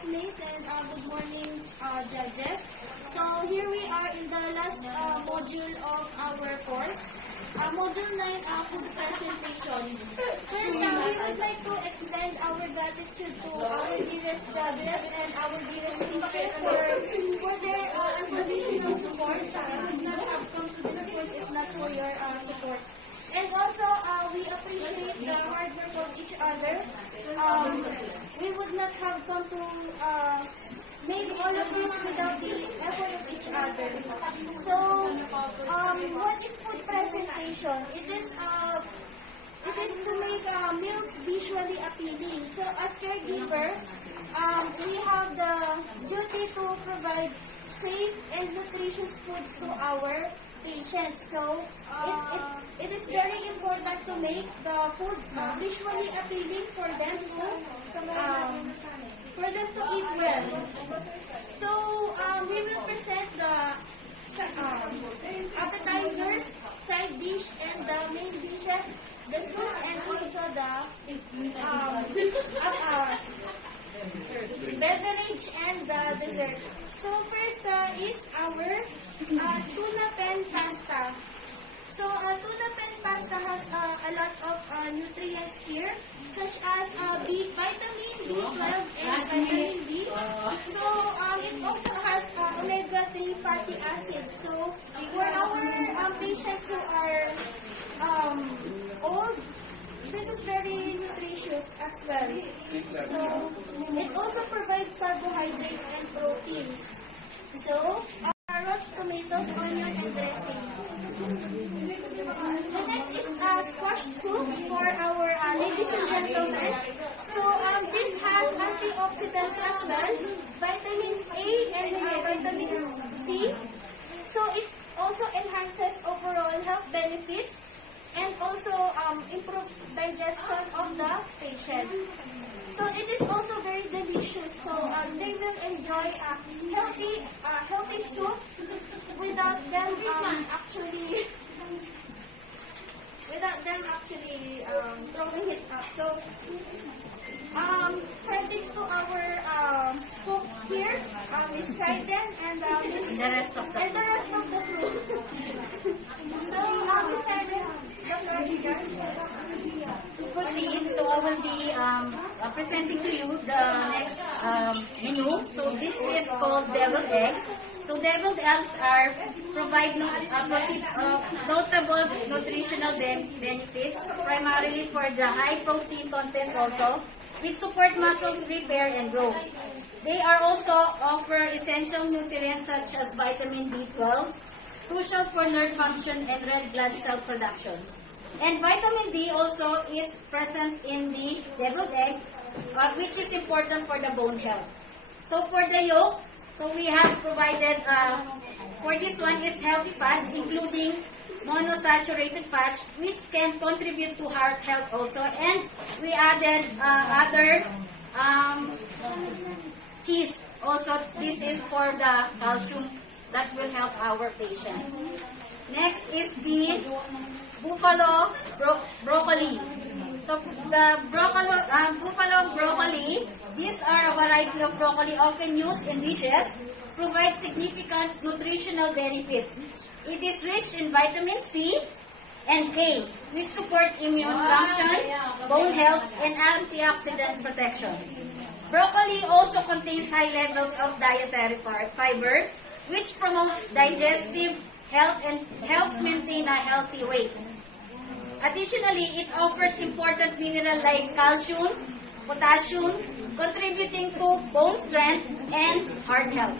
classmates and good morning judges. So here we are in the last module of our course. Module 9, food presentation. First, we would like to extend our gratitude to our dearest judges and our dearest teachers for their unconditional support. We would not have come to this course if not for your support. And also, we appreciate the hard work of each other. We would not have come to make all of this without the effort of each other. So, what is food presentation? It is to make meals visually appealing. So, as caregivers, we have the duty to provide safe and nutritious foods to our patients. So, it is very important to make the food visually appealing for them to eat well. So, we will present the appetizers, side dish, and the main dishes, the soup, and also the beverage and the dessert. So, first is our tuna pen pasta. So, tuna pen pasta has a lot of nutrients here, such as vitamin B12 and vitamin D. So, it also has omega-3 fatty acids. So, for our patients who are old, this is very nutritious as well. So, it also provides carbohydrates and proteins. So, carrots, tomatoes, onion, and dressing. The next is squash soup for our ladies and gentlemen. So, this has antioxidants as well, vitamins A and vitamins C. So, it also enhances overall health benefits and also improves digestion of the patient. So, it is also very delicious. So, they will enjoy healthy soup without them actually throwing it up. So, credits to our cook here, Miss Saiden and the rest of the crew. So, Miss Saiden, the floor is yours. To proceed, so I will be presenting to you the next menu. So this is called deviled eggs. So deviled eggs provide notable nutritional benefits, primarily for the high protein contents also, which support muscle repair and growth. They are also offer essential nutrients such as vitamin B12, crucial for nerve function and red blood cell production. And vitamin D also is present in the deviled egg, which is important for the bone health. So for the yolk, so we have provided, for this one is healthy fats, including monosaturated fats, which can contribute to heart health also. And we added other cheese also. This is for the calcium that will help our patients. Next is the buffalo broccoli. So the buffalo broccoli, these are a variety of broccoli often used in dishes, provide significant nutritional benefits. It is rich in vitamin C and K, which support immune function, bone health, and antioxidant protection. Broccoli also contains high levels of dietary fiber, which promotes digestive health and helps maintain a healthy weight. Additionally, it offers important minerals like calcium, potassium, contributing to bone strength and heart health.